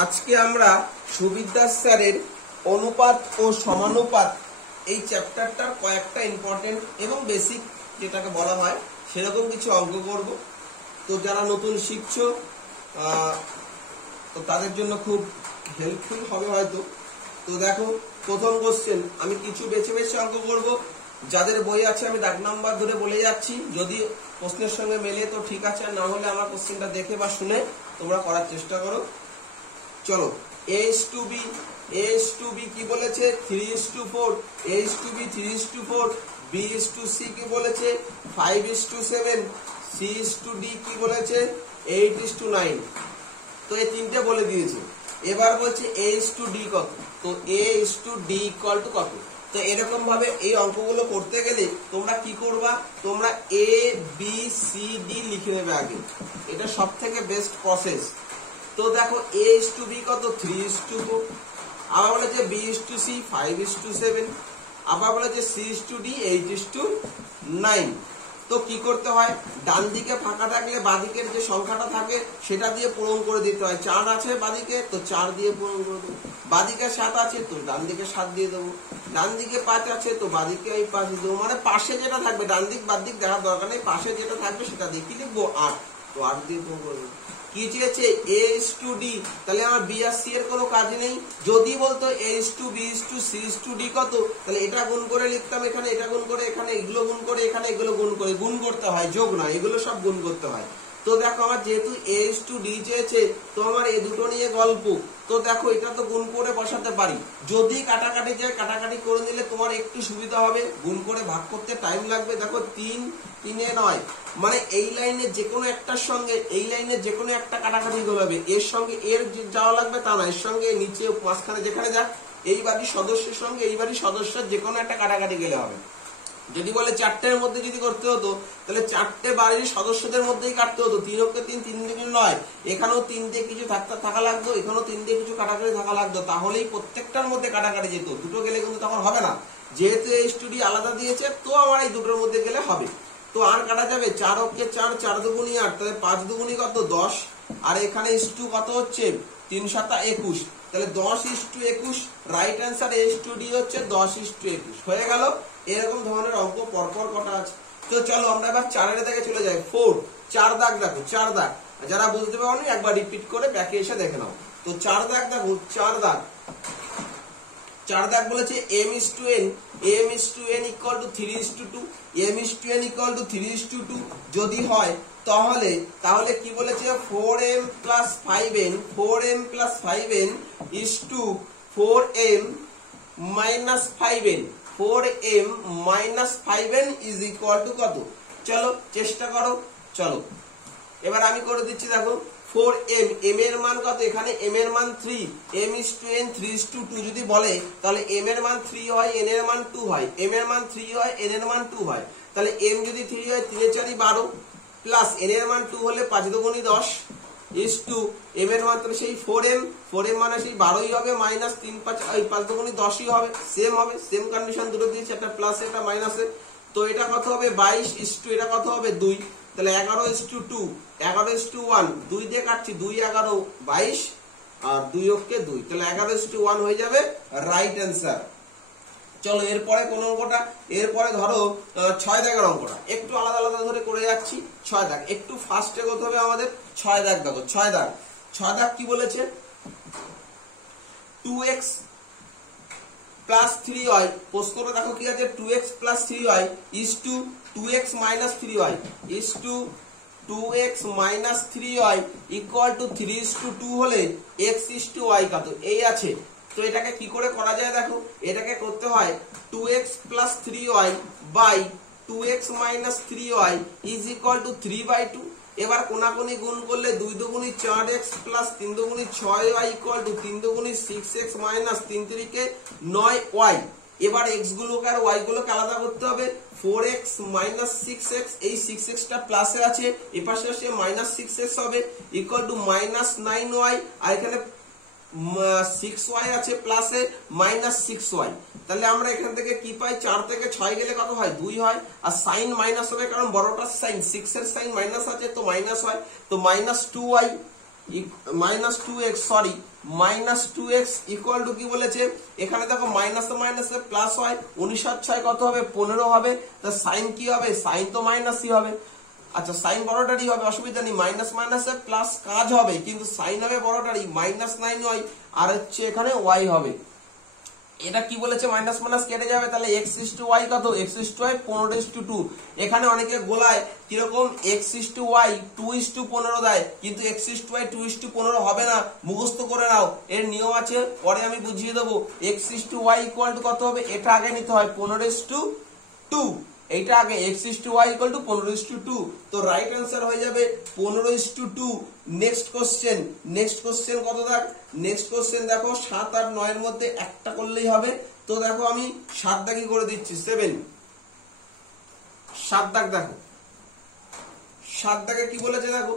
আজকে আমরা সুবিদ্যাস স্যারের অনুপাত ও সমানুপাত এই চ্যাপ্টারটার কয়েকটা ইম্পর্টেন্ট এবং বেসিক যেটাকে বলা হয় সেরকম কিছু অঙ্ক করব। তো যারা নতুন শিখছো তো তাদের জন্য খুব হেল্পফুল হবে হয়তো। তো দেখো, প্রথম কোশ্চেন আমি কিছু বেছে বেছে অঙ্ক করব। যাদের বই আছে আমি দাগ নাম্বার ধরে বলে যাচ্ছি, যদি প্রশ্নের সঙ্গে মেলে তো ঠিক আছে, আর না হলে আমার কোশ্চেনটা দেখে বা শুনে তোমরা করার চেষ্টা করো। চলো, A:B কি বলেছে 3:4, A:B 3:4, B:C কি বলেছে 5:7, C:D কি বলেছে 8:9। তো এই তিনটে বলে দিয়েছে। এবার বলছে A:D কত, তো A:D ইকুয়াল টু কত। তো এরকম ভাবে এই অঙ্কগুলো করতে গেলে তোমরা কি করবা, তোমরা A B C D লিখে নেবে আগে, এটা সব থেকে বেস্ট প্রসেস। তো দেখো A:B কত 3:4, আবার বলেছে B:C 5:7, আবার বলেছে C:D 8:9। তো কি করতে হয়, ডান দিকে ফাঁকা থাকলে বাদিকের যে সংখ্যাটা থাকে সেটা দিয়ে পূরণ করে দিতে হয়। 4 আছে বাদিকে, তো 4 দিয়ে পূরণ করে দেবো। বাদিকে 7 আছে, তো ডান দিকে 7 দিয়ে দেবো। ডান দিকে 5 আছে, তো বাদিকে 5 দিয়ে দেবো। মানে পাশে যেটা থাকবে, ডান দিক বাদ দিক দেখার দরকার নেই, পাশে যেটা থাকবে সেটা দিয়ে কি লিখবো 8, তো 8 দিয়ে পূরণ করে দেবো। কি চেয়েছে A:D, তাহলে আমার B আর C এর কোনো কাজ নেই। যদি বলতো A:B C:D কত, তাহলে এটা গুণ করে লিখতাম এখানে, এটা গুণ করে এখানে, এগুলো গুণ করে এখানে, এগুলো গুণ করে, গুণ করতে হয়, যোগ না, এগুলো সব গুণ করতে হয়। তো দেখো আমার যেহেতু A:D চেয়েছে, তো আমার এই দুটো নিয়ে গল্প। তো দেখো এটা তো গুণ করে বসাতে পারি, যদি কাটাকাটি যায় কাটাকাটি করে নিলে তোমার একটু সুবিধা হবে, গুণ করে ভাগ করতে টাইম লাগবে। দেখো 3 3 9, মানে এই লাইনে যে কোনো একটার সঙ্গে এই লাইনে যে কোনো একটা কাটাকাটি হবে, এর সঙ্গে এর যাওয়া লাগবে তা না, এর সঙ্গে নিচে মাঝখানে যেখানে যাক এই বাড়ির সদস্যের সঙ্গে এই বাড়ির সদস্যের যে কোনো একটা কাটাকাটি গেলে হবে। যদি বলে 4টের মধ্যে যদি করতে হতো, তাহলে 4টে বাড়ির সদস্যদের মধ্যেই কাটতে হতো। 3 × 3 3 × 9, এখানেও 3 দিয়ে কিছু থাকা লাগতো, এখানেও 3 দিয়ে কিছু কাটাকাটি থাকা লাগতো, তাহলেই প্রত্যেকটার মধ্যে কাটাকাটি যেত। দুটো গেলে কিন্তু তখন হবে না, যেহেতু A:D আলাদা দিয়েছে, তো আমার এই দুটোর মধ্যে গেলে হবে। তো আর কাটা যাবে, 4 × 4 4 × 2 = 8, তাহলে 5 × 2 কত 10, আর এখানে ইস্টু কত হচ্ছে 3 × 7 21, তাহলে 10:21। রাইট অ্যান্সার A:D হচ্ছে 10:21 হয়ে গেল। এরকম ধরনের অঙ্ক পরপর কটা আছে। তো চলো আমরা এবার 4 এর দিকে চলে যাই। 4 4 দাগ দেখো, 4 দাগ যারা বুঝতে পারোনি একবার রিপিট করে ব্যাকে এসে দেখে নাও। তো 4 দাগ দেখো, 4 দাগ বলেছে M:n equal to 3:2, M:n equal to 3:2 যদি হয় তাহলে কি বলেছে 4m + 5n is to 4m - 5n, 4m - 5n is equal to কত। চলো চেষ্টা করো। চলো এবার আমি করে দিচ্ছি। দেখো 4m, m এর মান কত, এখানে m এর মান 3, M:n 3:2 যদি বলে, তাহলে m এর মান 3 হয়, n এর মান 2 হয়, m এর মান 3 হয়, n এর মান 2 হয়, তাহলে m যদি 3 হয় 3 × 4 = 12 প্লাস n এর মান 2 হলে 5 × 2 = 10 is to m এর মান তো সেই 4m মানে সেই 12ই হবে, মাইনাস 3 5 5 × 2 = 10ই হবে, সেম হবে, সেম কন্ডিশন দুটো দিয়েছে, একটা প্লাস একটা মাইনাসে। তো এটা কত হবে 22 is to এটা কত হবে 2, তাহলে 11:2, 11:1, 2 দিয়ে কাটছি, 2 11 22 আর 2 অক্ষে 2, তাহলে 11:1 হয়ে যাবে রাইট অ্যান্সার। চলো এরপরে কোন অঙ্কটা, এরপরে ধরো 6 দাগের অঙ্কটা একটু আলাদা আলাদা ধরে করে যাচ্ছি। 6 দাগ একটু ফাস্টে করতে হবে আমাদের। 6 দাগ দেখো, 6 দাগ কি বলেছে 2x + 3y, প্রশ্নটা দেখো কি আছে 2x + 3y is to 2x - 3y is to 2x - 3y equal to 3:2 হলে x is to y কত এই আছে। তো এটাকে কি করে করা যায়, দেখো এটাকে করতে হয় 2x + 3y by 2x - 3y is equal to 3/2। এবার কোনাকুনি গুণ করলে 2 × 2 = 4x plus 3 × 2 = 6y equal to 3 × 2 = 6x minus 3 × 3 = 9y। এবার x গুলোকে আর y গুলোকে আলাদা করতে হবে। 4x - 6x, এই 6x টা প্লাসে আছে, এই পাশে আসে -6x হবে ইকুয়াল টু -9y, আর এখানে 6y আছে প্লাসে -6y। তাহলে আমরা এখান থেকে কি পাই, 4 থেকে 6 গেলে কত হয় 2 হয়, আর সাইন মাইনাস হবে কারণ বড়টার সাইন 6 এর সাইন মাইনাস আছে, তো মাইনাস হয়, তো -2y minus two x sorry minus two x equal to কি বলেছে, এখানে দেখো মাইনাসে মাইনাসে প্লাস হয়, 19 আর 6 কত হবে 15 হবে, তা সাইন কি হবে, সাইন তো মাইনাসই হবে। আচ্ছা সাইন বড়টারই হবে, অসুবিধা নেই, মাইনাস মাইনাসে প্লাস কাজ হবে কিন্তু সাইন হবে বড়টারই, মাইনাস 9y আর হচ্ছে এখানে y হবে। এটা কি বলেছে, মাইনাস মাইনাস কেটে যাবে, তাহলে এক্স ইস টু ওয়াই কত, এক্স ইস টু ওয়াই 15:2। এখানে অনেকে গোলায় কিরকম এক্স ইস টু ওয়াই 2:15 দেয়, কিন্তু এক্স ইস টু ওয়াই 2:15 হবে না, মুখস্থ করে নাও, এর নিয়ম আছে, পরে আমি বুঝিয়ে দেবো। X is to y equal to কত হবে, এটা আগে নিতে হয় 15:2, এইটা আগে x is to y equal to 15:2, তো রাইট অ্যান্সার হয়ে যাবে 15:2। নেক্সট কোশ্চেন কত দাগ, নেক্সট কোশ্চেন দেখো 7 আর 9 এর মধ্যে একটা করলেই হবে, তো দেখো আমি 7 দাগই করে দিচ্ছি, 7 দাগ দেখো, 7 দাগে কি বলেছে দেখো,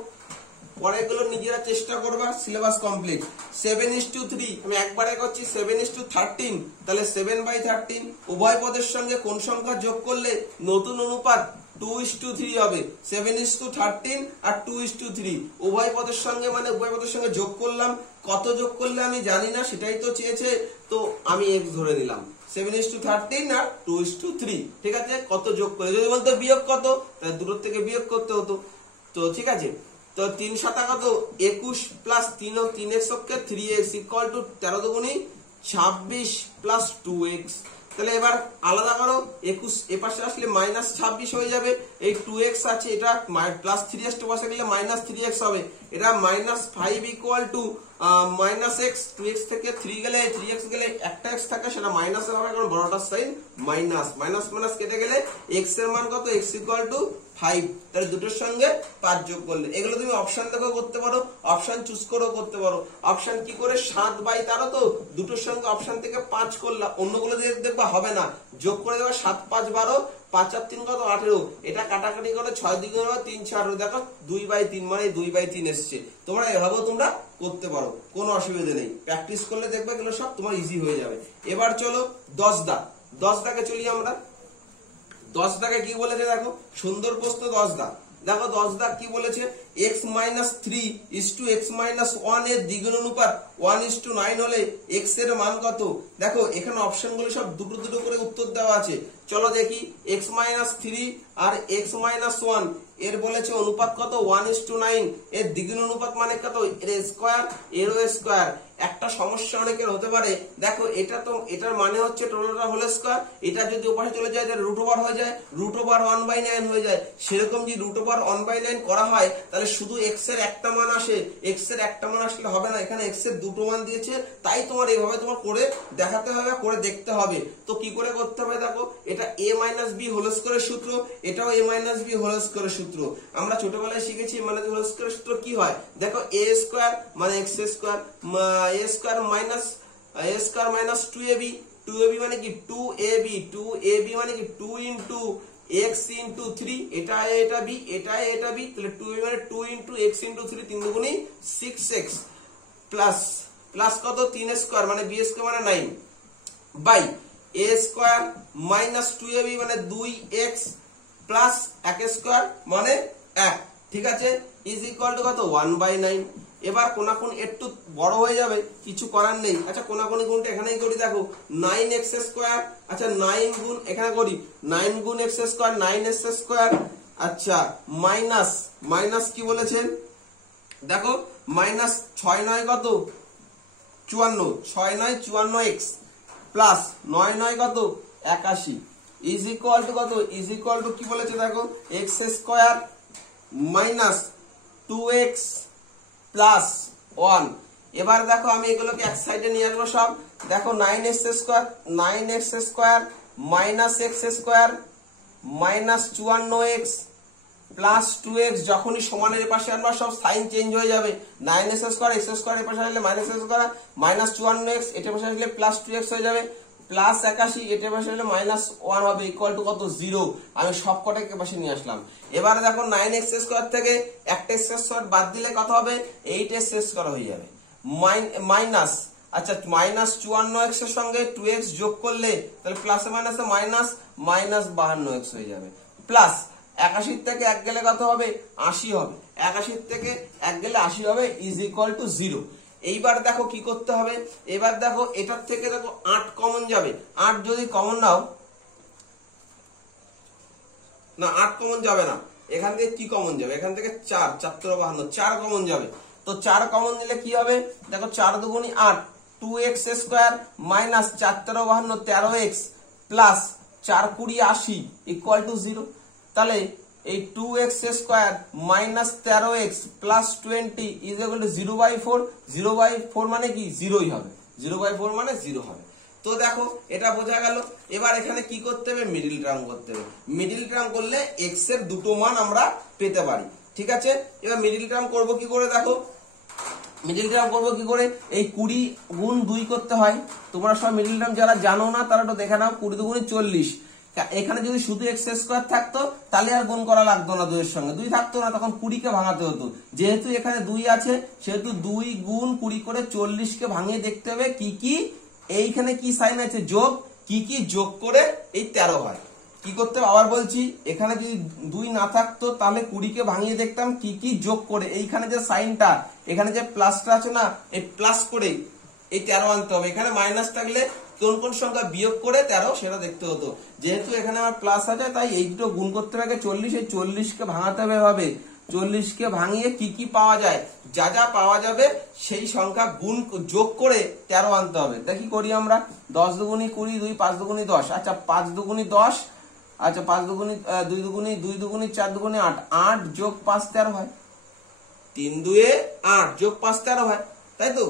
পরেগুলো নিজেরা চেষ্টা করবা, সিলেবাস কমপ্লিট। 7:3 আমি একবারে করছি, 7:13, তাহলে 7/13 উভয় পদের সঙ্গে কোন সংখ্যা যোগ করলে নতুন অনুপাত 2:3 হবে, 7:13 আর 2:3 উভয় পদের সঙ্গে, মানে উভয় পদের সঙ্গে যোগ করলাম, কত যোগ করলে আমি জানি না, সেটাই তো চেয়েছে, তো আমি x ধরে নিলাম, 7:13 আর 2:3, ঠিক আছে, কত যোগ করে, যদি বলতো বিয়োগ কত, তাহলে দুটোর থেকে বিয়োগ করতে হতো, তো ঠিক আছে, তো 3 7 কত 21 প্লাস 3 ও 3x অক্ষে 3x equal to 13 দুগুণী 26 plus 2x। তাহলে এবার আলাদা করো, 21 এপাশে আসলে মাইনাস 26 হয়ে যাবে, এই 2x আছে, এটা প্লাস 3x টু পাশে গেলে মাইনাস 3x হবে, এটা minus 5 equal to minus x, 2x থেকে 3 গেলে 3x গেলে একটা x থাকে, সেটা মাইনাস হবে, কারণ বড়টার সাইন মাইনাস, মাইনাস মাইনাস কেটে গেলে x এর মান কত, x ইকুয়াল টু 5, তাহলে দুটোর সঙ্গে 5 যোগ করলে, এগুলো তুমি অপশন দেখো করতে পারো, অপশন চুজ করেও করতে পারো। অপশন কি করে, 7/13, তো দুটোর সঙ্গে অপশন থেকে 5 করলা, অন্যগুলো দিয়ে দেখবা হবে না, যোগ করে দেবে 7 5 12, 5 আর 3 কত 18, এটা কাটাকাটি করে 6 দ্বিগুণ 3 4, দেখো 2/3 মানে 2/3 এসছে। তোমরা এভাবেও তোমরা করতে পারো, কোনো অসুবিধা নেই, প্র্যাকটিস করলে দেখবে এগুলো সব তোমার ইজি হয়ে যাবে। এবার চলো 10 দাগ, 10 দাগে চলি আমরা। 10 দাগে কি বলেছে দেখো, সুন্দর প্রশ্ন 10 দাগ দেখো, 10 দাগ কি বলেছে, x minus 3 is to x minus 1 এর দ্বিগুণ অনুপাত 1:9 হলে x এর মান কত। দেখো এখানে অপশনগুলো সব দুটো দুটো করে উত্তর দেওয়া আছে, চলো দেখি, x minus 3 আর x minus 1 এর বলেছে অনুপাত কত 1:9, এর দ্বিগুণ অনুপাত মানে কত, এর স্কয়ার এরও স্কয়ার। একটা সমস্যা অনেকের হতে পারে, দেখো এটা তো, এটার মানে হচ্ছে টোটালটা হোল স্কয়ার, এটা যদি ওপাশে চলে যায় তাহলে রুট ওভার হয়ে যায়, রুট ওভার 1/9 হয়ে যায়, সেরকম যদি রুট ওভার 1/9 করা হয় তাহলে শুধু x এর একটা মান আসে, x এর একটা মান আসলে হবে না, এখানে x এর দুটো মান দিয়েছে, তাই তোমার এইভাবে তোমার করে দেখাতে হবে, করে দেখতে হবে। তো কি করে করতে হবে দেখো, এটা a - b হোল স্কয়ারের সূত্র, এটাও a - b হোল স্কয়ারের সূত্র, আমরা ছোটবেলায় শিখেছি, মানে হোল স্কয়ারের সূত্র কি হয় দেখো, a স্কয়ার মানে x square, a square minus 2ab, 2ab মানে কি 2ab, 2ab মানে কি 2 ইনটু x ইনটু 3, এটা a এটা b, এটা b, তাহলে 2ab মানে 2 into x into 3, 3 দুগুণী 6x plus plus কত 3 স্কয়ার মানে b স্কয়ার মানে 9 by a square minus 2ab মানে 2x প্লাস 1 স্কয়ার মানে 1, ঠিক আছে, ইজ ইকুয়াল টু কত 1/9। এবার কোনাকুন একটু বড় হয়ে যাবে, কিছু করার নেই। আচ্ছা কোনাকুনি গুণটা এখানেই করি, দেখো 9x স্কয়ার, আচ্ছা 9 গুণ এখানে করি, 9 গুণ x স্কয়ার 9x স্কয়ার, আচ্ছা মাইনাস মাইনাস কি বলেছেন দেখো, মাইনাস 6 9 কত 54, 6 9 54x প্লাস 9 9 কত 81, ইজ ইকুয়াল টু কত, ইজ ইকুয়াল টু কি বলেছে দেখো, x square minus 2x plus 1। এবার দেখো আমি এগুলোকে এক সাইডে নিয়ে আসবো সব, দেখো 9x square minus x square minus 54x plus 2x, যখনই সমানের পাশে আনবা সব সাইন চেঞ্জ হয়ে যাবে, 9x স্কয়ার x স্কয়ার এর পাশে আসলে minus x square, minus 54x এটার পাশে আসলে প্লাস 2x হয়ে যাবে, প্লাস 81 এটার পাশে আসলে মাইনাস 1 হবে, ইকুয়াল টু কত 0। আমি সব কটাকে পাশে নিয়ে আসলাম। এবারে দেখো 9x স্কয়ার থেকে একটা x স্কয়ার বাদ দিলে কত হবে, 8x স্কয়ার হয়ে যাবে, মাইনাস আচ্ছা মাইনাস 54x এর সঙ্গে 2x যোগ করলে তাহলে প্লাসে মাইনাসে মাইনাস মাইনাস 52x হয়ে যাবে, প্লাস 81 থেকে 1 গেলে কত হবে 80 হবে, 81 থেকে 1 গেলে 80 হবে ইজ ইকুয়াল টু 0। এইবার দেখো কি করতে হবে, এবার দেখো এটার থেকে দেখো 8 কমন যাবে, 8 যদি কমন নাও না 8 কমন যাবে না, এখান থেকে কি কমন যাবে, এখান থেকে 4 4 52 4 কমন যাবে। তো 4 কমন নিলে কি হবে দেখো 4 দুগুণী 8 2x square minus 4 52 13x plus 4 20 80 equal to 0। তাহলে এই 2x square minus 13x plus 20 is equal two 0/4, 0/4 মানে কি 0ই হবে, 0/4 মানে 0 হবে। তো দেখো এটা বোঝা গেল। এবার এখানে কি করতে হবে, মিডল টার্ম করতে হবে। মিডল টার্ম করলে x এর দুটো মান আমরা পেতে পারি, ঠিক আছে। এবার মিডল টার্ম করব কি করে, দেখো মিডল টার্ম করব কি করে, এই 20 গুণ 2 করতে হয়। তোমরা সব মিডল টার্ম যারা জানো না তারা একটু দেখে নাও, 20 দুগুণে 40। এখানে যদি শুধু x স্কয়ার থাকতো তাহলে আর গুণ করা লাগতো না, 2 এর সঙ্গে 2 থাকতো না, তখন 20 কে ভাঙাতে হতো। যেহেতু এখানে 2 আছে সেহেতু 2 গুণ 20 করে 40 কে ভাঙিয়ে দেখতে হবে কি কি এইখানে কি সাইন আছে, যোগ, কি কি যোগ করে এই 13 হয়। কি করতে হবে আবার বলছি, এখানে যদি 2 না থাকতো তাহলে 20 কে ভাঙিয়ে দেখতাম কি কি যোগ করে, এইখানে যে সাইনটা এখানে যে প্লাসটা আছে না, এই প্লাস করে এই 13 আনতে হবে। এখানে মাইনাস থাকলে কোন কোন সংখ্যা বিয়োগ করে 13 সেটা দেখতে হতো। যেহেতু এখানে আমার প্লাস আছে তাই এই দুটো গুণ করতে হবে 40, এই 40 কে ভাঙাতে হবে এভাবে, 40 কে ভাঙিয়ে কি কি পাওয়া যায়, যা যা পাওয়া যাবে সেই সংখ্যা গুণ যোগ করে 13 আনতে হবে। দেখি করি আমরা, 10 দুগুণী 20, 2 5 দুগুণী 10, আচ্ছা 5 দুগুণী 10, আচ্ছা 5 দুগুণী 2 দুগুণী 2 দুগুণী 4 দুগুণী 8, 8 যোগ 5 13 হয়, 3 2 8 যোগ 5 13 হয়, তাই তো।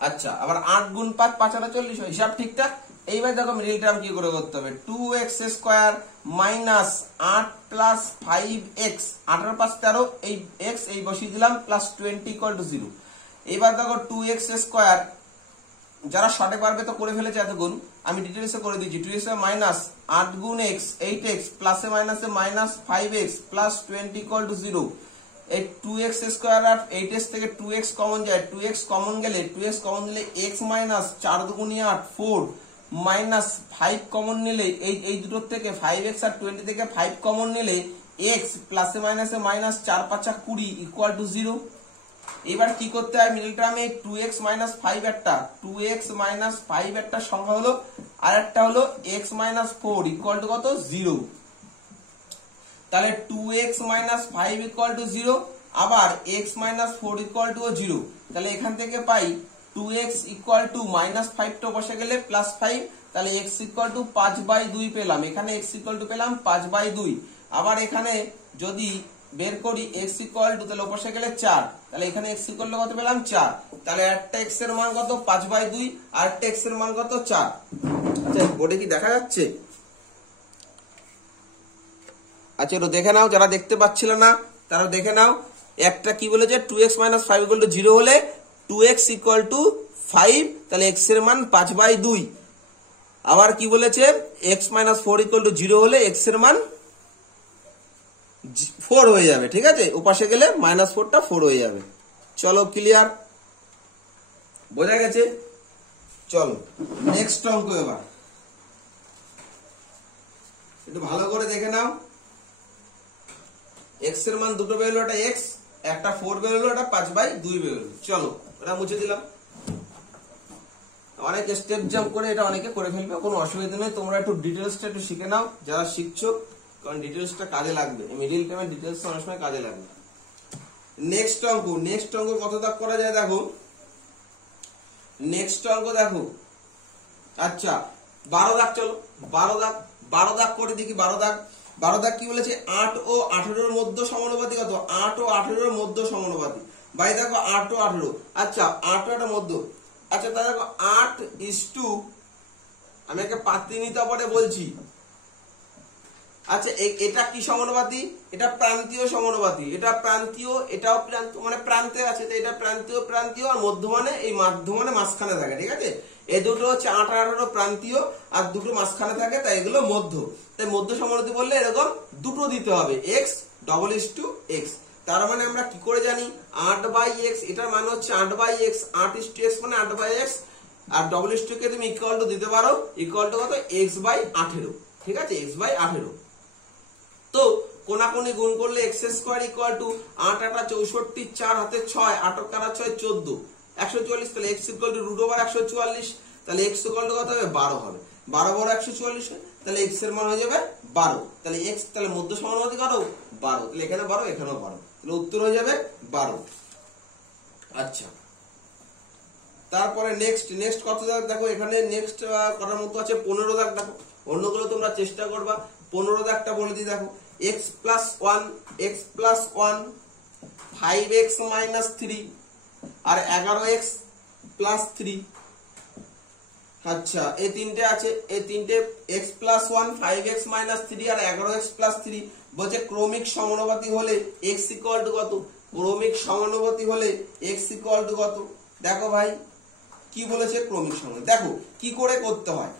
আচ্ছা আবার 8 গুণ 5 5 আর 40 হয়, হিসাব ঠিকঠাক। এইবার দেখো মিডল টার্ম কি করে করতে হবে, 2x square minus 8 plus 5x, 8 আর 5 13, এই x এই বসিয়ে দিলাম প্লাস 20 ইকুয়াল টু 0। এবার দেখো 2x স্কয়ার, যারা শর্টে পারবে তো করে ফেলেছে এতক্ষণ, আমি ডিটেইলসে করে দিচ্ছি। 2x মাইনাস 8 গুণ x 8x প্লাসে মাইনাসে minus 5x plus 20 equal to 0। এই 2x স্কয়ার আর 8x থেকে 2x কমন যায়, 2x কমন গেলে 2x কমন দিলে x মাইনাস 4 দুগুণী 8 4 মাইনাস 5 কমন নিলে এই দুটোর থেকে 5x আর 20 থেকে 5 কমন নিলে x প্লাসে মাইনাসে মাইনাস 4 5 20 ইকুয়াল টু 0। এবার কি করতে হয়, মিডল টার্মে 2x মাইনাস 5 একটা, 2x মাইনাস 5 একটা সংখ্যা হলো, আর একটা হলো x মাইনাস 4 ইকুয়াল টু কত 0। তাহলে 2x মাইনাস 5 ইকুয়াল টু 0, আবার x মাইনাস 4 ইকুয়াল টু 0। তাহলে এখান থেকে পাই 2x ইকুয়াল টু মাইনাস 5 টো বসে গেলে প্লাস 5, তাহলে x ইকুয়াল টু 5/2 পেলাম, এখানে x ইকুয়াল টু পেলাম 5/2। আবার এখানে যদি বের করি x ইকুয়াল টু, তাহলে বসে গেলে 4, তাহলে এখানে x ইকুয়াল টু কত পেলাম 4, তাহলে একটা x এর মান কত 5/2 আর একটা x এর মান কত 4। আচ্ছা বোর্ডে কি দেখা যাচ্ছে, আচ্ছা একটু দেখে নাও, যারা দেখতে পাচ্ছিল না তারা দেখে নাও। একটা কি বলেছে 2x মাইনাস 5 ইকুয়াল টু 0 হলে 2x ইকুয়াল টু 5, তাহলে x এর মান 5/2। আবার কি বলেছে x মাইনাস 4 ইকুয়াল টু 0 হলে x এর মান 4 হয়ে যাবে, ঠিক আছে, ওপাশে গেলে মাইনাস 4টা 4 হয়ে যাবে। চলো ক্লিয়ার, বোঝা গেছে। চলো নেক্সট অঙ্ক, এবার একটু ভালো করে দেখে নাও। x এর মান দুটো বেরোলো, একটা x, একটা 4 বেরোলো, একটা 5/2 বেরোলো। চলো এটা মুছে দিলাম। অনেক স্টেপ জাম্প করে এটা অনেকে করে ফেলবে, কোনো অসুবিধা নেই। তোমরা একটু ডিটেলসটা একটু শিখে নাও যারা শিখছো, কারণ ডিটেলসটা কাজে লাগবে, মিডল টার্মের ডিটেলস অনেক সময় কাজে লাগবে। নেক্সট অঙ্ক, নেক্সট অঙ্ক কত দাগ করা যায় দেখো, নেক্সট অঙ্ক দেখো। আচ্ছা 12 দাগ, চলো 12 দাগ করে দেখি। 12 দাগ কি বলেছে, 8 ও 18 এর মধ্যে সমানুপাতি কত, 8 ও 18 এর মধ্যে সমানুপাতি। ভাই দেখো 8 ও 18, আচ্ছা 8 ও 18 মধ্যে, আচ্ছা তাহলে দেখো 8:, আমি একটা পাত্রিনিতা পরে বলছি। আচ্ছা এটা কি সমানুপাতি, এটা প্রান্তীয় সমানুপাতি, এটা প্রান্তীয়, এটাও প্রান্তীয়, মানে প্রান্তে আছে, তো এটা প্রান্তীয় প্রান্তীয় আর মধ্যমানে, এই মধ্যমানে মাঝখানে থাকে, ঠিক আছে। এই দুটো হচ্ছে 8 আর 18 প্রান্তীয়, আর দুটো মাঝখানে থাকে, তাই এগুলো মধ্য। তাই মধ্য সমানুপাতি বললে এরকম দুটো দিতে হবে, x x। তার মানে আমরা কি করে জানি 8/x, এটার মানে হচ্ছে 8/x, 8:x মানে 8/x, আর কে তুমি ইকুয়াল টু দিতে পারো, ইকুয়াল টু কত x/18, ঠিক আছে, x/18। তো কোনাকুনি গুণ করলে এক্স স্কোয়ার ইকুয়াল টু 8 8 64, 4 হাতে 6, 8 কারা 6 14, 144, তাহলে x equal to root over 144, তাহলে এক্স ইকুয়াল টু কত হবে 12 হবে, 12 বড় 144 তাহলে এক্স এর মান হয়ে যাবে 12, তাহলে এক্স তাহলে মধ্য সমানুপাতিক কত 12, তাহলে এখানে 12 এখানেও 12, তাহলে উত্তর হয়ে যাবে 12। আচ্ছা তারপরে নেক্সট কত দাগ দেখো, এখানে নেক্সট করার মতো আছে 15 দাগ দেখো, অন্যগুলো তোমরা চেষ্টা করবা। 15 দাগটা বলে দিই দেখো, x plus 1 5x minus 3 আর 11x plus 3। আচ্ছা এই তিনটে আছে, এই তিনটে x plus 1 5x minus 3 আর 11x plus 3 বলছে ক্রমিক সমানুপাতি হলে x ইকুয়াল টু কত, ক্রমিক সমানুপাতি হলে x ইকুয়াল টু কত। দেখো ভাই কি বলেছে ক্রমিক সমানুপাতি, দেখো কি করে করতে হয়,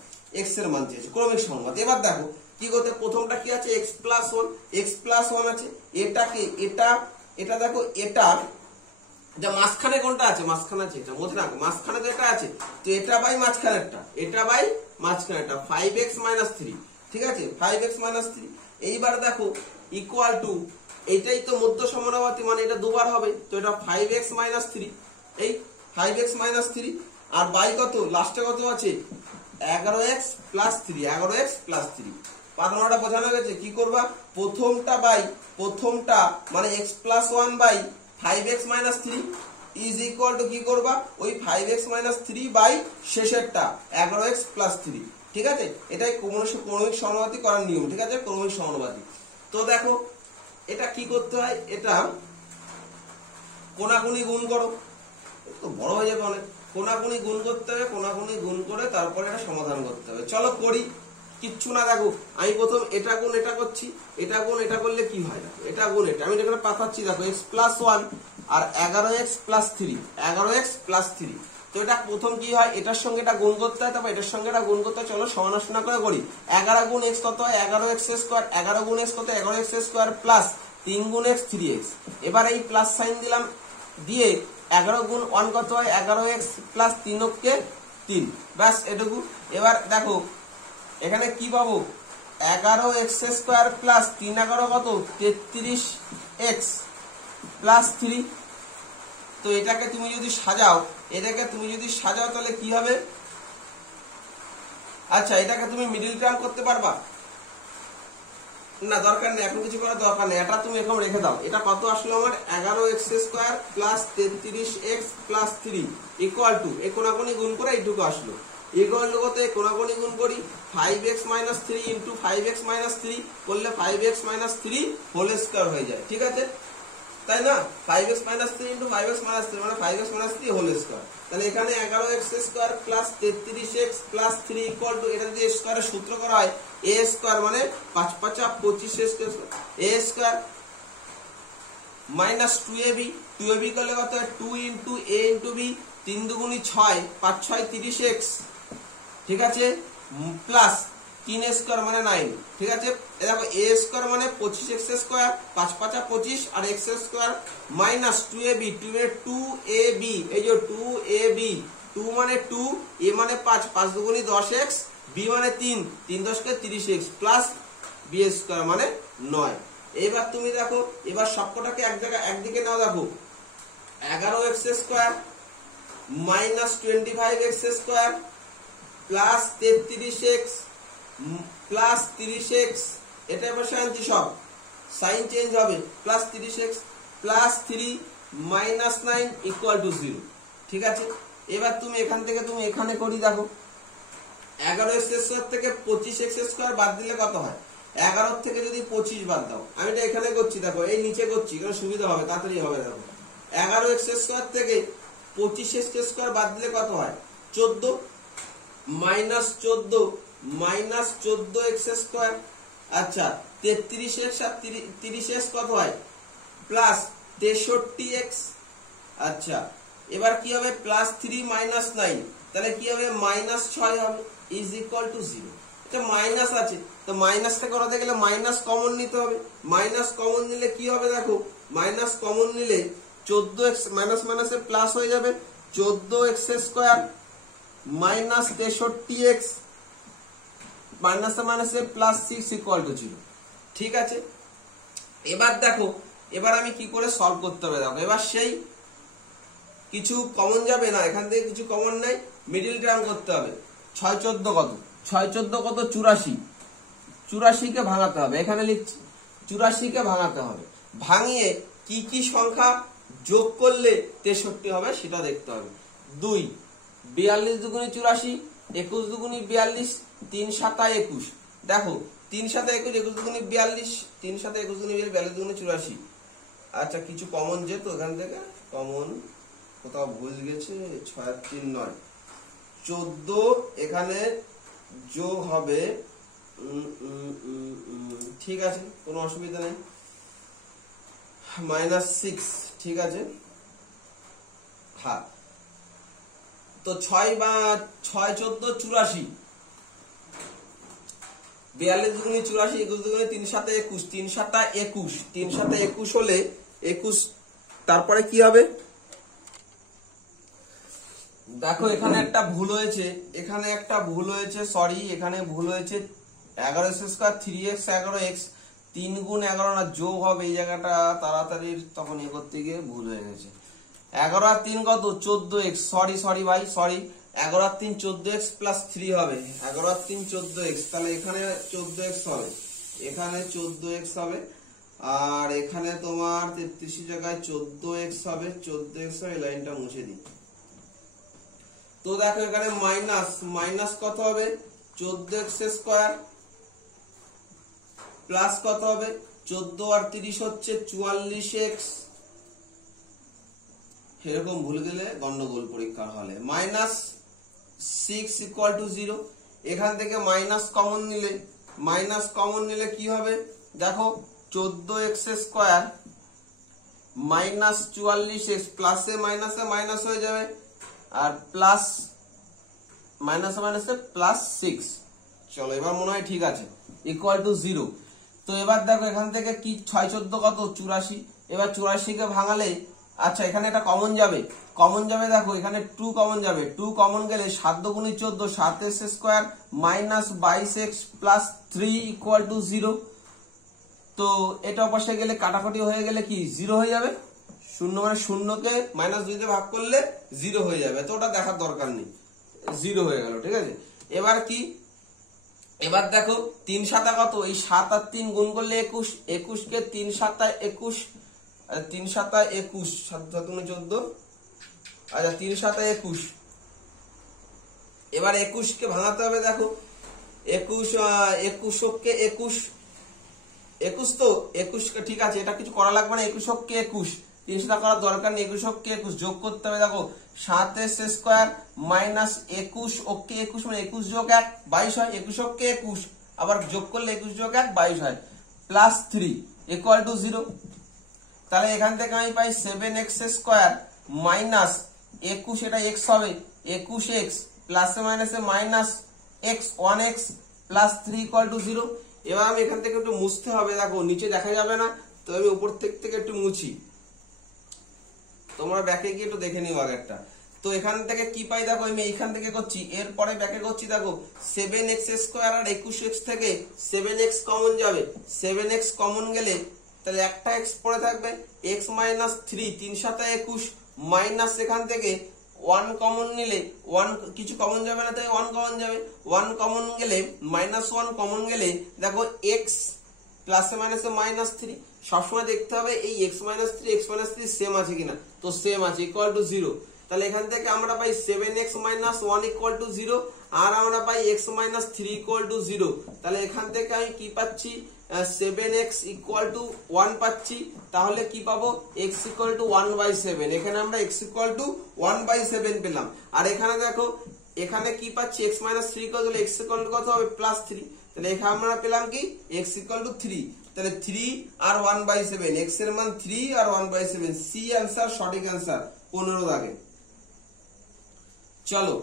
x এর মান চেয়েছে ক্রমিক সমানুপাতি। এবার দেখো কি করতে, প্রথমটা কি আছে x plus 1 আছে, এটাকে এটা দেখো এটা যা মাঝখানে কোনটা আছে, মাঝখানে আছে এটা, মনে রাখো মাঝখানে তো এটা আছে, তো এটা বাই মাঝখানেরটা, এটা বাই মাঝখানেরটা 5x minus 3, ঠিক আছে 5x minus 3। এইবার দেখো ইকুয়াল টু, এইটাই তো মধ্য সমানুপাতি মানে এটা দুবার হবে, তো এটা 5x minus 3, এই 5x minus 3 আর বাই কত লাস্টে কত আছে 11x plus 3, 11x plus 3। পাতানোটা বোঝানো গেছে, কি করবা প্রথমটা মানে x plus 1 by 5x minus 3 is equal to কি করবা ওই 5x minus 3 by শেষেরটা 11x plus 3, ঠিক আছে। এটাই ক্রমিক সমানুপাতি করার নিয়ম, ঠিক আছে ক্রমিক সমানুপাতি। তো দেখো এটা কি করতে হয়, এটা কোনাকুনি গুণ করো, তো বড় হয়ে যাবে অনেক, কোনাকুনি গুণ করতে হবে, কোনাকুনি গুণ করে তারপরে এটা সমাধান করতে হবে। চলো করি, কিচ্ছু না দেখো আমি প্রথম এটা গুণ এটা করছি, এটা গুণ এটা করলে কি হয় দেখো, এটা গুণ এটা আমি এখানে পাঠাচ্ছি দেখো x plus 1 আর 11x plus 3, 11x plus 3। তো এটা প্রথম কি হয়, এটার সঙ্গে এটা গুণ করতে হয়, তারপর এটার সঙ্গে এটা গুণ করতে হয়। চলো সমালোচনা করে করি, 11 গুণ x কত হয় 11x স্কয়ার, 11 গুণ x কত 11x স্কয়ার প্লাস 3 গুণ x 3x। এবার এই প্লাস সাইন দিলাম, দিয়ে 11 গুণ 1 কত হয় 11x প্লাস 3 কে 3, ব্যাস এটুকু। এবার দেখো এখানে কি পাবো 11x স্কয়ার প্লাস 3 11 কত 33x প্লাস 3। তো এটাকে তুমি যদি সাজাও, তাহলে কি হবে, আচ্ছা এটাকে তুমি মিডল টার্ম করতে পারবা না, দরকার নেই এখন কিছু করার দরকার নেই, এটা তুমি এখন রেখে দাও। এটা কত আসলো আমার 11x square plus 33x plus 3 equal to এই কোনাকুনি গুণ করে এইটুকু আসলো, ইকুয়াল টু কত কোনাকুনি গুণ করি 5x minus 3 into 5x minus 3 করলে 5x minus 3 হোল স্কয়ার হয়ে যায়, ঠিক আছে তাই না, 5x minus 3 into 5x minus 3 মানে 5x minus 3 হোল স্কয়ার। তাহলে এখানে 11x square plus 33x plus 3 equal to, এটা যদি a স্কয়ারের সূত্র করা হয় a স্কয়ার মানে 5 5 25 square, a square minus 2ab করলে কত হয় 2 into a into b, 3 দুগুণী 6 5 6 30x, ঠিক আছে প্লাস 3 স্কয়ার মানে 9, ঠিক আছে। দেখো a স্কয়ার মানে 25x স্কয়ার 5 5 25 আর x square minus 2ab, 2ab এই যে 2ab, 2 মানে 2, a মানে 5 5 দুগুণী 10x, b মানে 3 3 10 কে 30x প্লাস b স্কয়ার মানে 9। এবার তুমি দেখো এবার সবকটাকে একদিকে নাও, দেখো 11x square minus 25x square plus 33x plus 30x, এটা এবার আনছি সব সাইন চেঞ্জ হবে, plus 30x plus 3 minus 9 equal to 0, ঠিক আছে। এবার তুমি এখান থেকে তুমি এখানে করি দেখো 11x স্কয়ার থেকে 25x স্কয়ার বাদ দিলে কত হয়, 11 থেকে যদি 25 বাদ দাও, আমি এটা এখানে করছি দেখো এই নিচে করছি কারণ সুবিধা হবে তাড়াতাড়ি হবে। দেখো 11x স্কয়ার থেকে 25x স্কয়ার বাদ দিলে কত হয় 14 মাইনাস 14x স্কয়ার, আচ্ছা 33x আর 30x কত হয় প্লাস 63x, আচ্ছা এবার কি হবে প্লাস 3 মাইনাস 9, তাহলে কি হবে মাইনাস 6 হবে ইজ ইকুয়াল টু 0। এটা মাইনাস আছে, তো মাইনাসটা করাতে গেলে মাইনাস কমন নিতে হবে, মাইনাস কমন নিলে কি হবে দেখো মাইনাস কমন নিলে 14x মাইনাস মাইনাসে প্লাস হয়ে যাবে 14x স্কয়ার মাইনাস 63x মাইনাসে মাইনাসে প্লাস 6 ইকুয়াল টু 0, ঠিক আছে। এবার দেখো, এবার আমি কি করে সলভ করতে হবে দেখো। এবার সেই কিছু কমন যাবে না, এখান থেকে কিছু কমন নাই, মিডিল টার্ম করতে হবে। 6 14 কত? 6 14 কত? 84। 84 কে ভাঙাতে হবে, এখানে লিখছি 84 কে ভাঙাতে হবে। ভাঙিয়ে কি কি সংখ্যা যোগ করলে 63 হবে সেটা দেখতে হবে। 2 42 দুগুণে 84, 21 দুগুণে 42, 3 7 21। দেখো 3 7 21, 21 দুগুণে 42, 3 7 21 দুগুণে 42, 42 দুগুণে 84। আচ্ছা কিছু কমন যেত এখান থেকে, কমন কোথাও ভুল গেছে, 6 আর 3 9, 14 এখানে যোগ হবে, ঠিক আছে কোনো অসুবিধা নেই, -6, ঠিক আছে। হ্যাঁ তো 6 14 84, 42 দুগুণে 84, 21 দুগুণে 3 7 21, 3 7 21, 3 7 21 হলে 21, তারপরে কি হবে দেখো এখানে একটা ভুল হয়েছে, এখানে একটা ভুল হয়েছে, সরি এখানে ভুল হয়েছে। 11x স্কয়ার 3x 11x, 3 গুণ 11 না যোগ হবে, এই জায়গাটা তাড়াতাড়ি তখন এ করতে গিয়ে ভুল হয়ে গেছে। 11 আর 3 কত? 14x, সরি ভাই সরি, 11 আর 3 14x প্লাস 3 হবে, 11 আর 3 14x, তাহলে এখানে 14x হবে, এখানে 14x হবে, আর এখানে তোমার 33 জায়গায় 14x হবে, 14x হবে, লাইনটা মুছে দিই। তো দেখো এখানে মাইনাস কত হবে? 14x স্কয়ার প্লাস কত হবে? 14 আর 30 হচ্ছে 44x, এরকম ভুল গেলে গন্ডগোল পরীক্ষার হলে। -6 = 0, এখান থেকে মাইনাস কমন নিলে কি হবে দেখো, 14x স্কয়ার -44x, প্লাসে মাইনাসে মাইনাস হয়ে যাবে, আর প্লাস মাইনাসে মাইনাসে +6। চলো এবার মনে হয় ঠিক আছে, =0। তো এবার দেখো এখান থেকে কি 6 14 কত? 84। এবার 84 কে ভাঙালে, আচ্ছা এখানে এটা কমন যাবে দেখো এখানে 2 কমন যাবে, 2 কমন গেলে 7 দুগুণে 14, 7x স্কয়ার -22x প্লাস 3 = 0। তো এটা পাশে গেলে কাটাকাটি হয়ে গেলে কি 0 হয়ে যাবে, 0 মানে 0 কে -2 দিয়ে ভাগ করলে 0 হয়ে যাবে, তো ওটা দেখার দরকার নেই, 0 হয়ে গেল, ঠিক আছে। এবার কি, এবার দেখো 3 7 কত? এই 7 আর 3 গুণ করলে 21, 21 কে 3 7 21, 3 7 21, 7 7 14, আচ্ছা 3 7 21। এবার 21 কে ভাঙাতে হবে, দেখো 21 কে 21 তো 21 কে, ঠিক আছে এটা কিছু করা লাগবে না, 21 কে 21, 3 7 করার দরকার নেই, 21 কে 21 যোগ করতে হবে। দেখো 7x স্কয়ার -21 ওকে 21 মানে 21 যোগ 1 22 হয়, 21 কে 21 আবার যোগ করলে 21 যোগ 1 22 হয়, প্লাস 3 = 0। তাহলে এখান থেকে আমি পাই 7x স্কয়ার -21, এটা x হবে, 21x প্লাসে মাইনাসে -x 1x প্লাস 3 = 0। এবার আমি এখান থেকে একটু মুছতে হবে, দেখো নিচে দেখা যাবে না, তো আমি উপর থেকে একটু মুছি, তোমরা ব্যাকে গিয়ে একটু দেখে নিও আগেরটা। তো এখান থেকে কি পাই দেখো, আমি এইখান থেকে করছি, এরপরে ব্যাকে করছি, দেখো 7x স্কয়ার আর 21x থেকে 7x কমন যাবে, 7x কমন গেলে তাহলে একটা x পড়ে থাকবে, x - 3, 3 7 21, মাইনাস এখান থেকে 1 কমন নিলে 1 কিছু কমন যাবে না, তাই 1 কমন যাবে, 1 কমন গেলে -1 কমন গেলে দেখো x প্লাসে মাইনাসে -3, সবসময় দেখতে হবে এই x - 3 x - 3 সেম আছে কিনা, তো সেম আছে, = 0। তাহলে এখান থেকে আমরা পাই 7x - 1 = 0, আর আমরা পাই x - 3 = 0। তাহলে এখান থেকে আমি কি পাচ্ছি, 7x = 1 পাচ্ছি, তাহলে কি পাবো, x = 1/7, এখানে আমরা x = 1/7 পেলাম। আর এখানে দেখো এখানে কি পাচ্ছি, x - 3 কত হলে x = কত হবে, +3, তাহলে এখানে আমরা পেলাম কি x = 3, তাহলে 3 আর 1/7, x এর মান 3 আর 1/7, সি आंसर, সঠিক आंसर 15 দাগে। চলো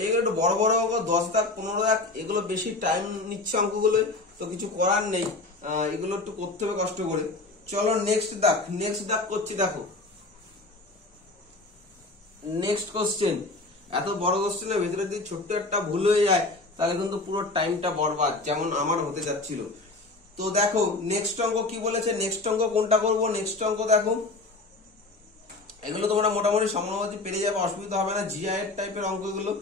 এইগুলো একটু বড় বড় অঙ্ক, 10 দাগ 15 দাগ, এগুলো বেশি টাইম নিচ্ছে অঙ্কগুলো, তো কিছু করার নেই, এগুলো একটু করতে হবে কষ্ট করে। চলো নেক্সট দাগ করছি, দেখো নেক্সট কোশ্চেন। এত বড় কোশ্চেনের ভিতরে যদি ছোট্ট একটা ভুল হয়ে যায় তাহলে কিন্তু পুরো টাইমটা বরবাদ, যেমন আমার হতে যাচ্ছিল। তো দেখো নেক্সট অঙ্ক কি বলেছে, নেক্সট অঙ্ক কোনটা করব, নেক্সট অঙ্ক দেখো এগুলো তোমরা মোটামুটি সমানুপাতিক পেরে যাবে, অসুবিধা হবে না, জিআই এর টাইপের অঙ্ক এগুলো।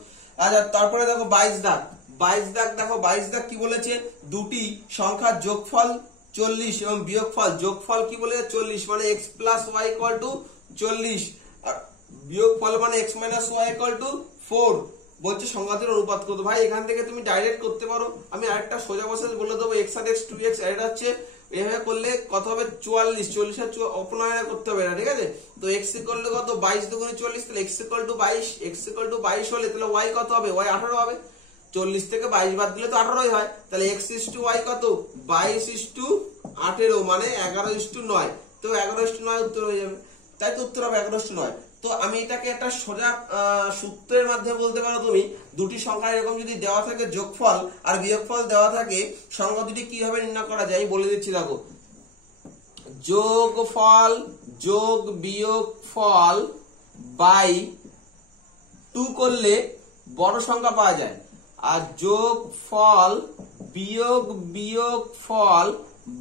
আচ্ছা তারপরে দেখো 22 দাগ, 22 দাগ দেখো 22 দাগ কি বলেছে, দুটি সংখ্যার যোগফল 40 এবং বিয়োগফল, যোগফল কি বলেছে 40 মানে x plus y equal to 40 আর বিয়োগফল মানে x minus y equal to 4। বলছে সংখ্যাদের অনুপাত কত। ভাই এখান থেকে তুমি ডাইরেক্ট করতে পারো, আমি আরেকটা সোজা প্রসেস বলে দেবো, x আর x 2x এটা হচ্ছে এভাবে করলে কত হবে 44, 40 আর অপনয়না করতে হবে না, ঠিক আছে। তো x ইকুয়াল টু কত 22 দুগুণে 40, তাহলে x equal to 22, x equal to 22 হলে তাহলে y কত হবে, y 18 হবে। 40 থেকে 22 বাদ দিলে তো 18ই হয়, তাহলে x ইস টু y কত 22 ইস টু 18 মানে 11 ইস টু 9, তো 11 ইস টু 9 উত্তর হয়ে যাবে, তাই তো উত্তর হবে 11 ইস টু 9। তো আমি এটাকে একটা সোজা সূত্রের মাধ্যমে বলতে পারো তুমি, দুটি সংখ্যা এরকম যদি দেওয়া থাকে যোগফল আর বিয়োগফল দেওয়া থাকে, সংখ্যা দুটি কিভাবে নির্ণয় করা যায় বলে দিচ্ছি দেখো। যোগফল যোগ বিয়োগফল বাই 2 করলে বড় সংখ্যা পাওয়া যায়, আর যোগফল বিয়োগ বিয়োগফল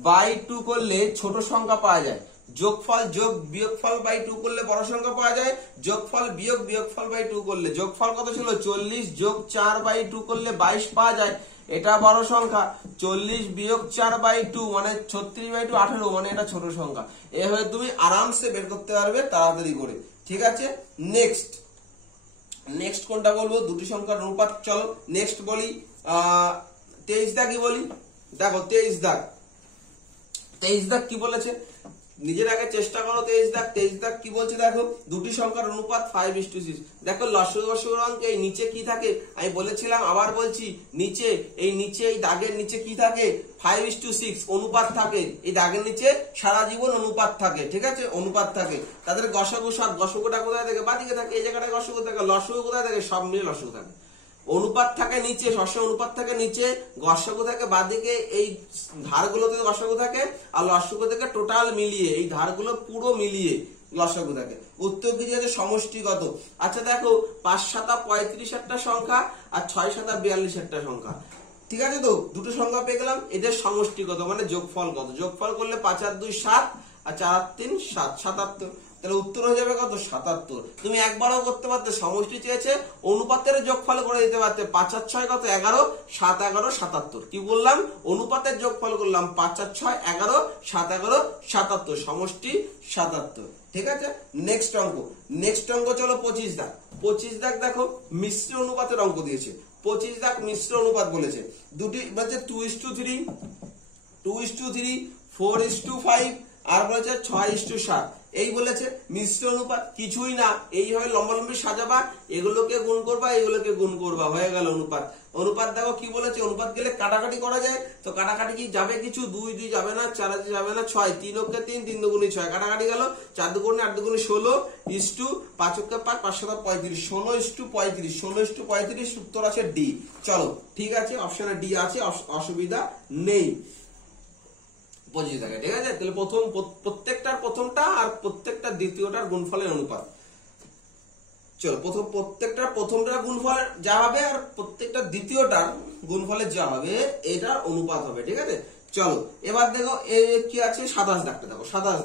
বাই 2 করলে ছোট সংখ্যা পাওয়া যায়। যোগফল যোগ বিয়োগফল বাই 2 করলে বড় সংখ্যা পাওয়া যায়, যোগফল বিয়োগ বিয়োগফল বাই 2 করলে, যোগফল কত ছিল 40 যোগ 4 বাই 2 করলে 22 পাওয়া যায়, এটা বড় সংখ্যা। 40 বিয়োগ 4 বাই 2 মানে 36 বাই 2 18 মানে এটা ছোট সংখ্যা। এভাবে তুমি আরামসে বের করতে পারবে তাড়াতাড়ি করে, ঠিক আছে। নেক্সট কোনটা বলবো, দুটি সংখ্যার অনুপাত। চলো নেক্সট বলি 23 দাগ কি বলি, দেখো 23 দাগ কি বলেছে, নিজের আগে চেষ্টা করো। 23 দাগ কি বলছে দেখো, দুটি সংখ্যার অনুপাত 5:6। দেখো লসাগু গসাগুর অঙ্কে এই নিচে কি থাকে, আমি বলেছিলাম আবার বলছি, নিচে এই দাগের নিচে কি থাকে 5:6 অনুপাত থাকে, এই দাগের নিচে সারা জীবন অনুপাত থাকে, ঠিক আছে, অনুপাত থাকে। তাদের গসাগু 7, গসাগুটা কোথায় থাকে বাদিকে থাকে, এই জায়গাটায় গসাগু থাকে, লসাগু কোথায় থাকে সব মিলে লসাগু থাকে। অনুপাত থাকে নিচে, সবসময় অনুপাত থাকে নিচে, গসাগু থাকে বাদিকে, এই ধারগুলোতে গসাগু থাকে, আর লসাগু থেকে টোটাল মিলিয়ে এই ধারগুলো পুরো মিলিয়ে লসাগু থাকে। উত্তর কি আছে সমষ্টিগত। আচ্ছা দেখো 5 7 35 একটা সংখ্যা আর 6 7 42 একটা সংখ্যা, ঠিক আছে। তো দুটো সংখ্যা পেয়ে গেলাম, এদের সমষ্টিগত মানে যোগফল কত, যোগফল করলে 5 আর 2 7 আর 4 আর 3 7, 77। তাহলে উত্তর হয়ে যাবে কত 77। তুমি একবারও করতে পারতে, সমষ্টি চেয়েছে অনুপাতের যোগফল করে দিতে পারতে, 5 আর 6 কত 11, 7 11 77। কি বললাম, অনুপাতের যোগফল করলাম, 5 আর 6 11, 7 11 77, সমষ্টি 77, ঠিক আছে। নেক্সট অঙ্ক চলো 25 দাগ। 25 দাগ দেখো মিশ্র অনুপাতের অঙ্ক দিয়েছে। 25 দাগ মিশ্র অনুপাত বলেছে, দুটি বলছে 2:3, 2:3, 4:5 আর বলেছে 6:7, এই বলেছে মিশ্র অনুপাত। কিছুই না, এইভাবে লম্বালম্বি সাজাবা, এগুলোকে গুণ করবা এগুলোকে গুণ করবা, হয়ে গেল অনুপাত। অনুপাত দেখো কি বলেছে, অনুপাত গেলে কাটাকাটি করা যায়, তো কাটাকাটি কি যাবে কিছু, 2 2 যাবে না, 4 যাবে না, 6 3 অক্ষে 3 3 দুগুণে 6, কাটাকাটি গেল, 4 দুগুণে 8 দুগুণে 16 ইস্টু 5 অক্ষে 5 5 7 35, 16:35, 16:35, উত্তর আছে ডি। চলো ঠিক আছে, অপশনে ডি আছে, অসুবিধা নেই। 25 টাকা, ঠিক আছে। তাহলে প্রত্যেকটার প্রথমটা আর প্রত্যেকটার দ্বিতীয়টার গুণফলের অনুপাত। চলো প্রত্যেকটার প্রথমটার গুণফল যা হবে আর প্রত্যেকটা দ্বিতীয়টার গুণফলের যা হবে এটার অনুপাত হবে, ঠিক আছে। চলো এবার দেখো কি আছে 27 দাগটা দেখো। 27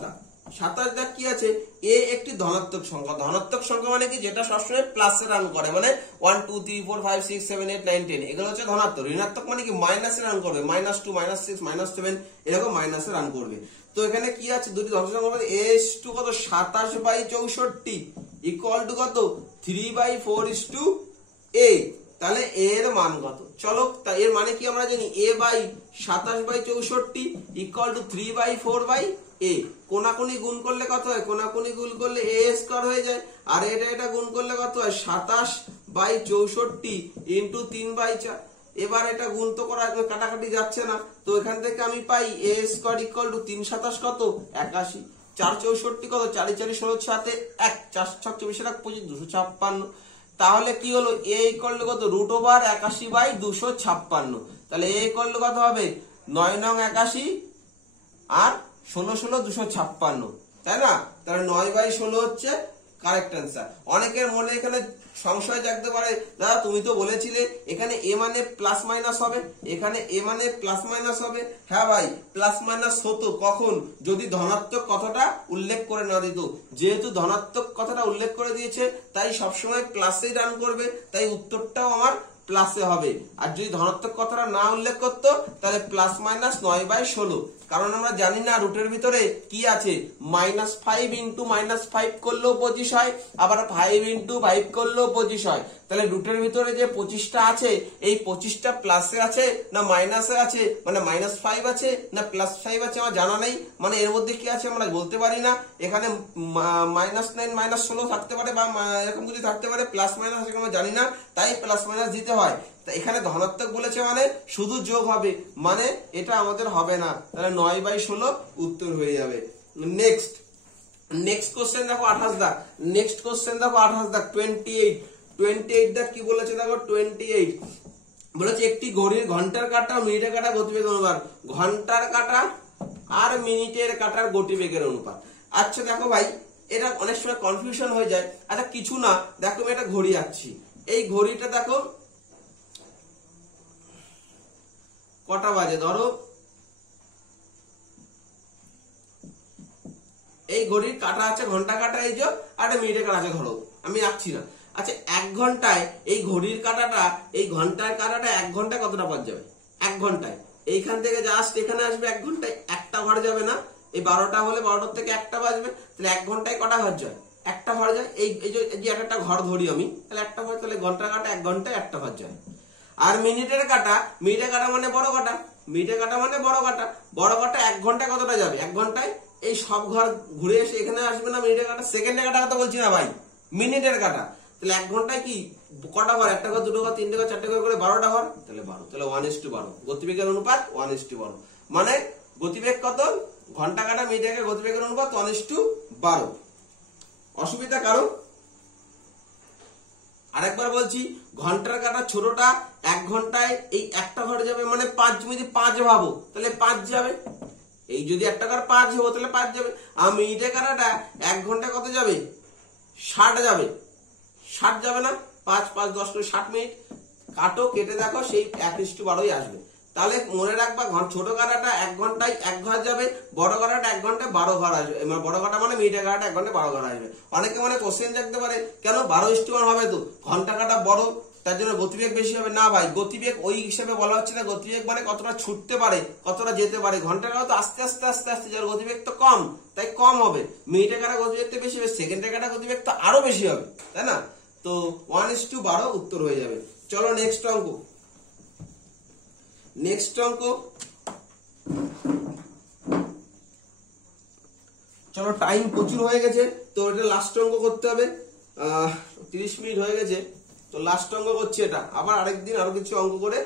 দাগ কি আছে, এ একটি ধনাত্মক সংখ্যা। ধনাত্মক সংখ্যা মানে কি, যেটা সবসময় প্লাসে রান করে, মানে 1 2 3 4 5 6 7 8 9 10, এগুলো হচ্ছে ধনাত্মক। ঋণাত্মক মানে কি মাইনাসে রান করবে, -2 -6 -7 এরকম মাইনাসে রান করবে। তো এখানে কি আছে, দুটি ধনাত্মক সংখ্যা, a কত 27/64 ইকুয়াল টু কত 3/4:a। তাহলে a এর মান কত, চলো এর মানে কি আমরা জানি, a/27/64 ইকুয়াল টু 3/4/a। কোনাকুনি গুণ করলে কত হয়, কোনাকুনি গুণ করলে a স্কয়ার হয়ে যায়, আর এটা গুণ করলে কত হয় 27/64 ইন্টু 3/4। এবার এটা গুণ তো করা কাটাকাটি যাচ্ছে না, তো এখান থেকে আমি পাই a স্কয়ার ইকুয়াল টু 3 27 কত 81, 4 64 কত 4 4 16 7 1, 4 6 24 25 256। তাহলে কি হলো, a ইকুয়াল টু কত √81/256। তাহলে a ইকুয়াল টু কত হবে 9 9 81 আর 16 16 256, তাই না। তাহলে 9/16 হচ্ছে কারেক্ট অ্যান্সার। অনেকের মনে এখানে সংশয় জাগতে পারে, দাদা তুমি তো বলেছিলে এখানে এ মানে প্লাস মাইনাস হবে, এখানে এ মানে প্লাস মাইনাস হবে। হ্যাঁ ভাই, প্লাস মাইনাস হতো কখন, যদি ধনাত্মক কথাটা উল্লেখ করে না দিত। যেহেতু ধনাত্মক কথাটা উল্লেখ করে দিয়েছে তাই সবসময় প্লাসেই রান করবে, তাই উত্তরটাও আমার প্লাসে হবে। আর যদি ধনাত্মক কথাটা না উল্লেখ করতো তাহলে প্লাস মাইনাস 9/16, কারণ আমরা জানি না রুটের ভিতরে কি আছে, -5 ইন্টু -5 করলেও 25 হয়, আবার 5 ইন্টু 5 করলেও 25 হয়। তাহলে রুটের ভিতরে যে 25টা আছে, এই 25টা প্লাসে আছে না মাইনাসে আছে, মানে -5 আছে না +5 আছে আমার জানা নেই, মানে এর মধ্যে কি আছে আমরা বলতে পারি না। এখানে -9 -16 থাকতে পারে বা এরকম কিছু থাকতে পারে, প্লাস মাইনাস আমরা জানি না, তাই প্লাস মাইনাস দিতে হয়। এখানে ধনাত্মক বলেছে মানে শুধু যোগ হবে, মানে এটা আমাদের হবে না, তাহলে 9/16 উত্তর হয়ে যাবে। নেক্সট কোশ্চেন দেখো 28 দাগ। নেক্সট কোশ্চেন দেখো 28 দাগ 28 দাগ কি বলেছে দেখো 28 বলেছে একটি ঘড়ির ঘন্টার কাঁটা মিনিটের কাঁটা গতিবেগের অনুপাত, ঘন্টার কাঁটা আর মিনিটের কাঁটার গতিবেগের অনুপাত। আচ্ছা দেখো ভাই, এটা অনেক সময় কনফিউশন হয়ে যায়। আচ্ছা কিছু না, দেখো আমি একটা ঘড়ি আঁকছি, এই ঘড়িটা দেখো কটা বাজে, ধরো এই ঘড়ির কাঁটা আছে, ঘন্টা কাঁটা এই যে, আর মিনিটের কাঁটা আছে, ধরো আমি আঁকছি না। আচ্ছা 1 ঘন্টায় এই ঘড়ির কাঁটাটা, এই ঘন্টার কাঁটাটা 1 ঘন্টায় কতটা বাজ যাবে? 1 ঘন্টায় এইখান থেকে জাস্ট এখানে আসবে, 1 ঘন্টায় একটা ঘর যাবে না, এই 12টা হলে 12টার থেকে একটা বাজবে, তাহলে 1 ঘন্টায় কটা ঘর যায়? একটা ঘর যায়। এই যে একটা ঘর ধরি আমি, তাহলে একটা ঘর, তাহলে ঘন্টার কাঁটা 1 ঘন্টায় একটা ঘর যায়। আর মিনিটের কাঁটা মানে বড় কাঁটা, মিনিটের কাঁটা মানে বড় কাঁটা, বড় কাঁটা 1 ঘন্টায় কতটা যাবে? 1 ঘন্টায় এই সব ঘর ঘুরে এসে এখানে আসবে না মিনিটের কাঁটা। সেকেন্ডের কাঁটা কথা বলছি না ভাই, মিনিটের কাঁটা। তাহলে 1 ঘন্টায় কি কটা ঘর? একটা ঘর, দুটো ঘর, তিনটে ঘর, চারটে ঘর করে 12টা ঘর, তাহলে 12, তাহলে 1:12 গতিবেগের অনুপাত 1:12। মানে গতিবেগ কত? ঘন্টা কাঁটা মিনিটের গতিবেগের অনুপাত 1:12। অসুবিধা কারো? আরেকবার বলছি, ঘন্টার কাঁটা ছোটটা 1 ঘন্টায় এই একটা ঘর যাবে, মানে 5, তুমি যদি 5 ভাবো তাহলে 5 যাবে, এই যদি একটা ঘর 5 হবো তাহলে 5 যাবে। আর মিনিটের কাঁটাটা 1 ঘন্টায় কত যাবে? 60 যাবে, 60 যাবে না? 5 5 10 করে 60 মিনিট কাটো, কেটে দেখো সেই 1:12ই আসবে। তাহলে মনে রাখবা, ছোট কাঁটাটা 1 ঘন্টায় 1 ঘর যাবে, বড় কাঁটাটা 1 ঘন্টায় 12 ঘর আসবে। মানে বড় কাঁটা মানে মিনিটের কাঁটাটা 1 ঘন্টায় 12 ঘর আসবে। অনেকে মানে কোশ্চেন জাগতে পারে, কেন 12:1 হবে তো, ঘন্টা কাঁটা বড় তার জন্য গতিবেগ বেশি হবে। না ভাই, গতিবেগ ওই হিসেবে বলা হচ্ছে না, গতিবেগ মানে কতটা ছুটতে পারে, কতটা যেতে পারে। ঘন্টার কাঁটা তো আস্তে আস্তে আস্তে আস্তে যার গতিবেগ তো কম, তাই কম হবে। মিনিটের কাঁটা গতিবেগ তো বেশি হবে, সেকেন্ডের কাঁটা গতিবেগ তো আরো বেশি হবে, তাই না? তো 1:12 উত্তর হয়ে যাবে। চলো নেক্সট অঙ্ক। চলো, টাইম প্রচুর হয়ে গেছে, তো এটা লাস্ট অঙ্ক করতে হবে। 30 মিনিট হয়ে গেছে, তো লাস্ট অঙ্ক করছি এটা। আবার আরেকদিন আরো কিছু অঙ্ক করে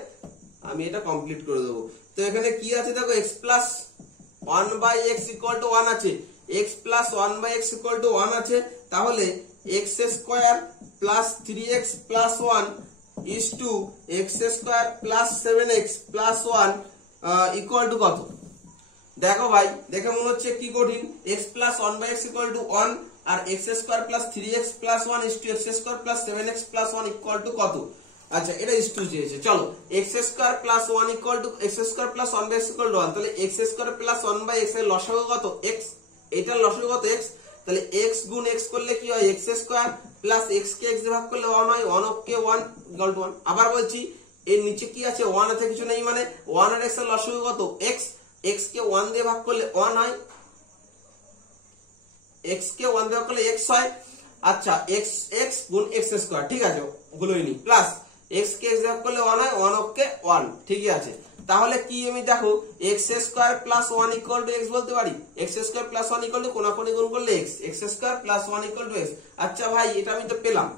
আমি এটা কমপ্লিট করে দেবো। তো এখানে কি আছে দেখো, x plus 1/x equal to 1 আছে, x plus 1/x equal to 1 আছে, তাহলে x square plus 3x plus 1 is to x square plus 7x plus 1 equal to কত? দেখো ভাই, দেখে মনে হচ্ছে কি কঠিন। x plus 1/x equal to 1 আর x square plus 3x plus 1 is to x square plus 7x plus 1 equal to কত? আচ্ছা, এটা ইজ টু চেয়েছে। চলো, x square plus 1 equal to x square plus 1/x equal to 1, তাহলে x square plus 1/x এর লসাগু কত? x, এটার লসাগু কত? x, তাহলে x গুণ x করলে কি হয়? x স্কোয়ার প্লাস x কে x দিয়ে ভাগ করলে 1 হয়, 1 কে 1 ইকুয়াল টু 1। আবার বলছি, এর নিচে কি আছে? 1 আছে, কিছু নেই, মানে 1 আর x এর লসাগু কত? x, x কে 1 দিয়ে ভাগ করলে 1 হয়, x কে 1 দিয়ে ভাগ করলে x হয়। আচ্ছা, x গুণ x স্কোয়ার, ঠিক আছে, ভুলই নি, প্লাস x কে x দিয়ে ভাগ করলে 1 হয়, 1 কে 1, ঠিকই আছে। তাহলে কি আমি দেখো, x square plus 1 equal to x বলতে পারি। x square plus 1 equal two কোনাকুনি গুণ করলে x square plus 1 equal to x। আচ্ছা ভাই, এটা আমি তো পেলাম।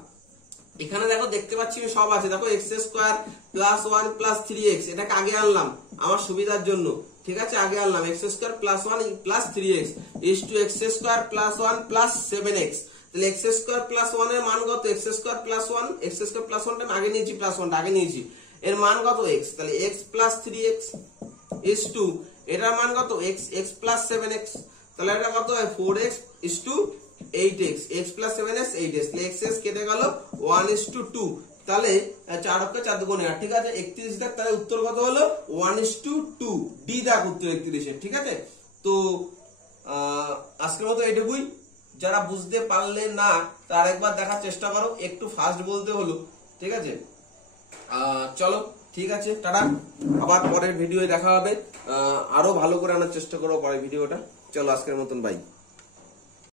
এখানে দেখো, দেখতে পাচ্ছি সব আছে, দেখো x square plus 1 plus 3x, এটাকে আগে আনলাম আমার সুবিধার জন্য, ঠিক আছে, আগে আনলাম। x square plus 1 plus 3x is to x square plus 1 plus 7x। তাহলে x স্কোয়ার প্লাস 1 এর মান কত? x square plus 1, x square plus 1 টা আগে নিয়েছি, প্লাস 1 টা আগে নিয়েছি, এর মান কত? x, তাহলে x plus 3x is two, এটার মান কত? x প্লাস 7x, তাহলে এটা কত হয়? 4x is to 8x, x প্লাস 7s 8s, x কেটে গেল 1:2, তাহলে 4 অক্ষে 4 দুগুণে 8, ঠিক আছে 31 দেখ, তাহলে উত্তর কত হলো 1:2, ডি দেখ উত্তর 31 এর, ঠিক আছে। তো আজকের মতো এইটুকুই, যারা বুঝতে পারলে না তার একবার দেখার চেষ্টা করো, একটু ফাস্ট বলতে হলো, ঠিক আছে। চলো ঠিক আছে, টাটা, আবার পরের ভিডিও দেখা হবে, আরো ভালো করে আনার চেষ্টা করো পরের ভিডিওটা। চলো আজকের মতন বাই।